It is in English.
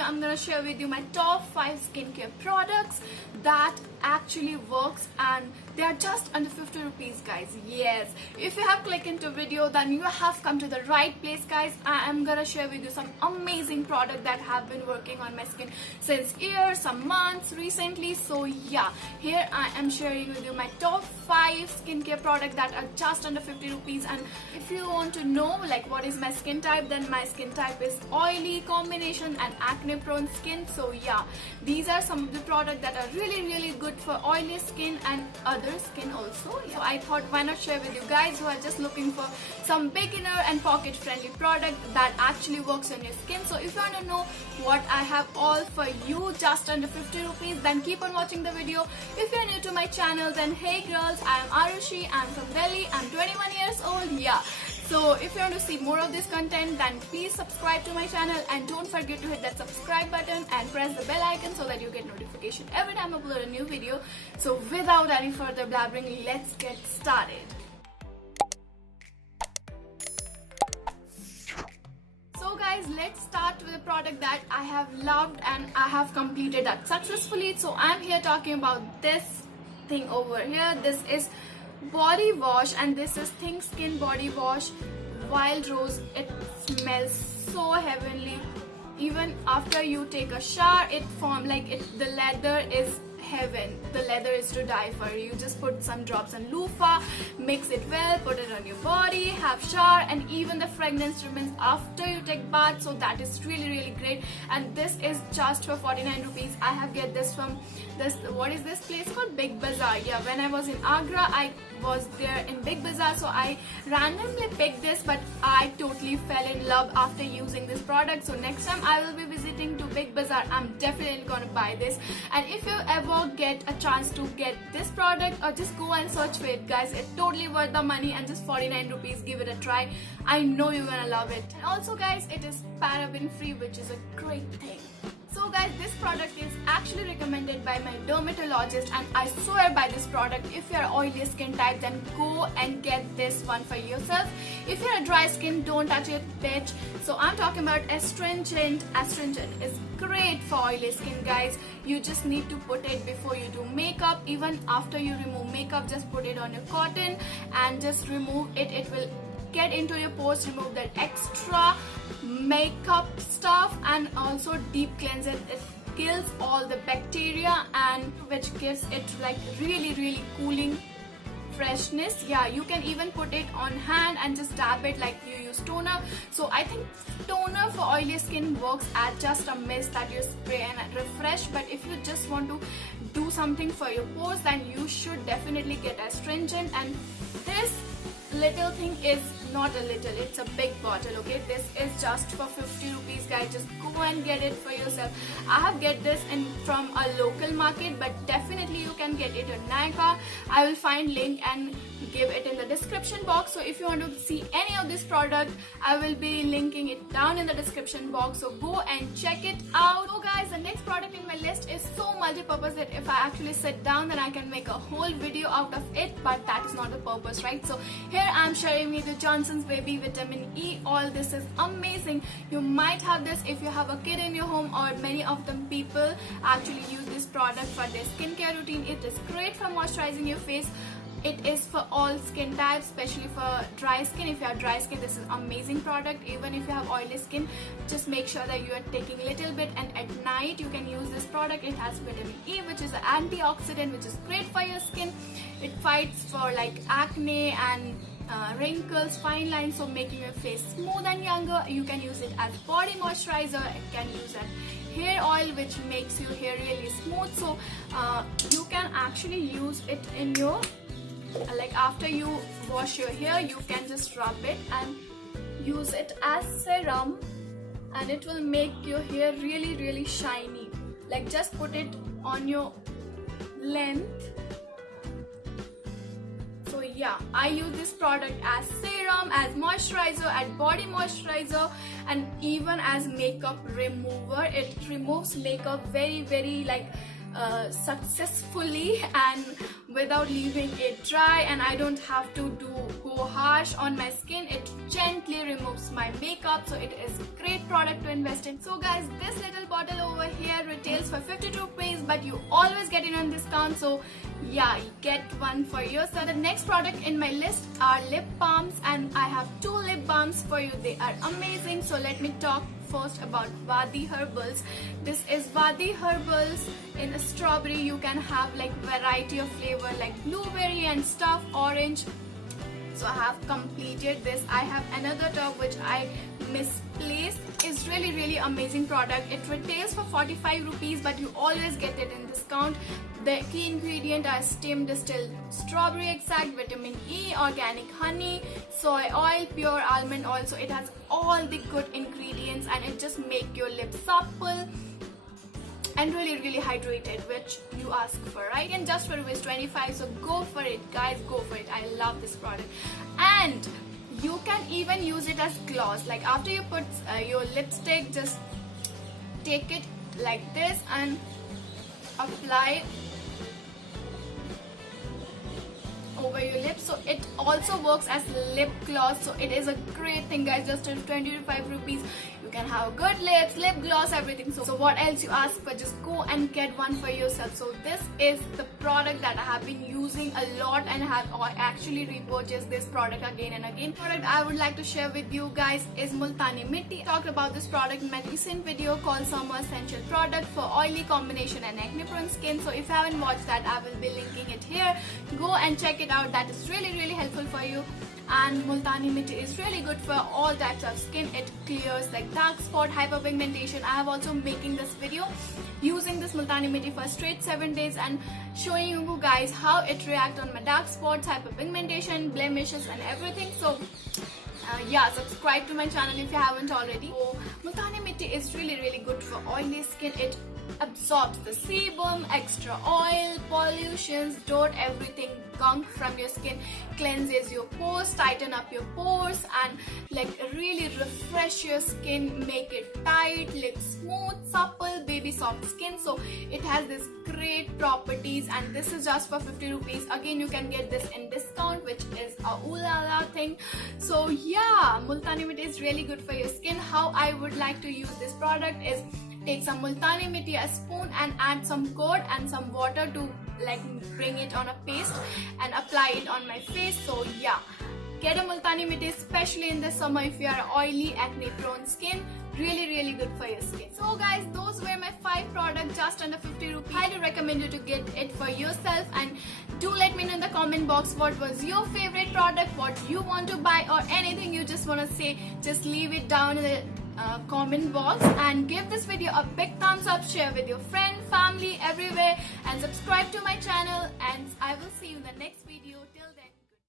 video, I'm gonna share with you my top 5 skincare products that actually works, and they are just under 50 rupees, guys. Yes, if you have clicked into video, then you have come to the right place, guys. I am gonna share with you some amazing products that have been working on my skin since years, some months, recently. So yeah, here I am sharing with you my top 5 skincare products that are just under 50 rupees. And if you want to know like what is my skin type, then my skin type is oily combination and acne prone skin. So yeah, these are some of the products that are really good for oily skin and other skin also. Yeah. So I thought, why not share with you guys who are just looking for some beginner and pocket friendly product that actually works on your skin. So if you want to know what I have all for you just under 50 rupees, then keep on watching the video. If you're new to my channel, then hey girls, I am Arushi, I'm from Delhi, I'm 21 years old. Yeah, so if you want to see more of this content, then please subscribe to my channel and don't forget to hit that subscribe button and press the bell icon so that you get notification every time I upload a new video. So without any further blabbering, let's get started. So guys, let's start with a product that I have loved and I have completed that successfully. So I'm here talking about this thing over here. This is body wash, and this is Think Skin body wash Wild Rose. It smells so heavenly. Even after you take a shower, it forms like the leather is heaven. The leather is to die for. You just put some drops on loofah, mix it well, put it on your body, have shower, and even the fragrance remains after you take bath. So that is really great. And this is just for 49 rupees. I have get this from this, what is this place called, Big Bazaar. Yeah, when I was in Agra, I was there in Big Bazaar, so I randomly picked this, but I totally fell in love after using this product. So next time I will be visiting to Big Bazaar, I'm definitely gonna buy this. And if you ever get a chance to get this product, or just go and search for it, guys, it's totally worth the money, and just 49 rupees, give it a try. I know you're gonna love it. And also guys, it is paraben free, which is a great thing. So guys, this product is actually recommended by my dermatologist, and I swear by this product. If you are oily skin type, then go and get this one for yourself. If you're a dry skin, don't touch it, bitch. So I'm talking about Astringent. Astringent is great for oily skin, guys. You just need to put it before you do makeup. Even after you remove makeup, just put it on your cotton and just remove it. It will get into your pores, remove that extra makeup stuff, and also deep cleanse it. It kills all the bacteria, and which gives it like really cooling freshness. Yeah, you can even put it on hand and just dab it like you use toner. So I think toner for oily skin works as just a mist that you spray and refresh. But if you just want to do something for your pores, then you should definitely get Astringent. And this little thing is not a little, it's a big bottle. Okay, this is just for 50 rupees, guys. Just go and get it for yourself. I have get this in from a local market, but definitely you can get it in Nykaa. I will find link and give it in the description box. So if you want to see any of this product, I will be linking it down in the description box, so go and check it out. So guys, the next product in my list is so multi-purpose that if I actually sit down, then I can make a whole video out of it, but that is not the purpose, right? So here I'm sharing with you Johnson's Baby Vitamin E Oil. This is amazing. You might have this if you have a kid in your home, or many of them people actually use this product for their skincare routine. It is great for moisturizing your face. It is for all skin types, especially for dry skin. If you have dry skin, this is an amazing product. Even if you have oily skin, just make sure that you are taking a little bit, and at night you can use this product. It has vitamin E, which is an antioxidant, which is great for your skin. It fights for like acne and wrinkles, fine lines, so making your face smooth and younger. You can use it as body moisturizer. It can use as hair oil, which makes your hair really smooth. So you can actually use it in your like after you wash your hair, you can just rub it and use it as serum, and it will make your hair really shiny. Like just put it on your length. So yeah, I use this product as serum, as moisturizer, as body moisturizer, and even as makeup remover. It removes makeup very like successfully and without leaving it dry, and I don't have to go harsh on my skin. It gently removes my makeup, so it is a great product to invest in. So guys, this little bottle over here retails for 52 rupees, but you always get it on discount, so yeah, get one for yourself. The next product in my list are lip balms, and I have 2 lip balms for you. They are amazing. So let me talk first about Vadi Herbals. This is Vadi Herbals in strawberry. You can have like variety of flavor like blueberry and stuff, orange. So I have completed this. I have another tub which I misplaced. It's really amazing product. It retails for 45 rupees, but you always get it in discount. The key ingredient are steamed distilled strawberry extract, vitamin E, organic honey, soy oil, pure almond oil. So it has all the good ingredients, and it just make your lips supple and really hydrated, which you ask for, right? And just for rupees 25, so go for it guys, go for it. I love this product. And you can even use it as gloss. Like after you put your lipstick, just take it like this and apply over your lips. So it also works as lip gloss, so it is a great thing guys. Just 25 rupees you can have good lips, lip gloss, everything. So what else you ask for? Just go and get one for yourself. So this is the product that I have been using a lot, and have actually repurchased this product again and again. Product I would like to share with you guys is Multani Mitti. I talked about this product in my recent video called Summer Essential Product for oily combination and acne prone skin. So if you haven't watched that, I will be linking it here. Go and check it out. That is really helpful for you. And Multani Mitti is really good for all types of skin. It clears like dark spot, hyperpigmentation. I have also making this video using this Multani Mitti for straight 7 days and showing you guys how it reacts on my dark spots, hyperpigmentation, blemishes and everything. So yeah, subscribe to my channel if you haven't already. So Multani Mitti is really good for oily skin. It absorbs the sebum, extra oil, pollutions, dirt, everything, gunk from your skin, cleanses your pores, tighten up your pores, and like really refresh your skin, make it tight, look smooth, supple, baby soft skin. So it has this great properties, and this is just for 50 rupees. Again, you can get this in discount, which is a ooh la la thing. So yeah, Multani Mitti is really good for your skin. How I would like to use this product is take some Multani Mitti, a spoon, and add some curd and some water to like bring it on a paste and apply it on my face. So yeah, get a Multani Mitti, especially in the summer if you are oily, acne prone skin. Really good for your skin. So guys, those were my 5 products just under 50 rupees. Highly recommend you to get it for yourself, and do let me know in the comment box what was your favorite product, what you want to buy, or anything you just want to say. Just leave it down in the comment box, and give this video a big thumbs up, share with your friend, family, everywhere, and subscribe to my channel, and I will see you in the next video. Till then.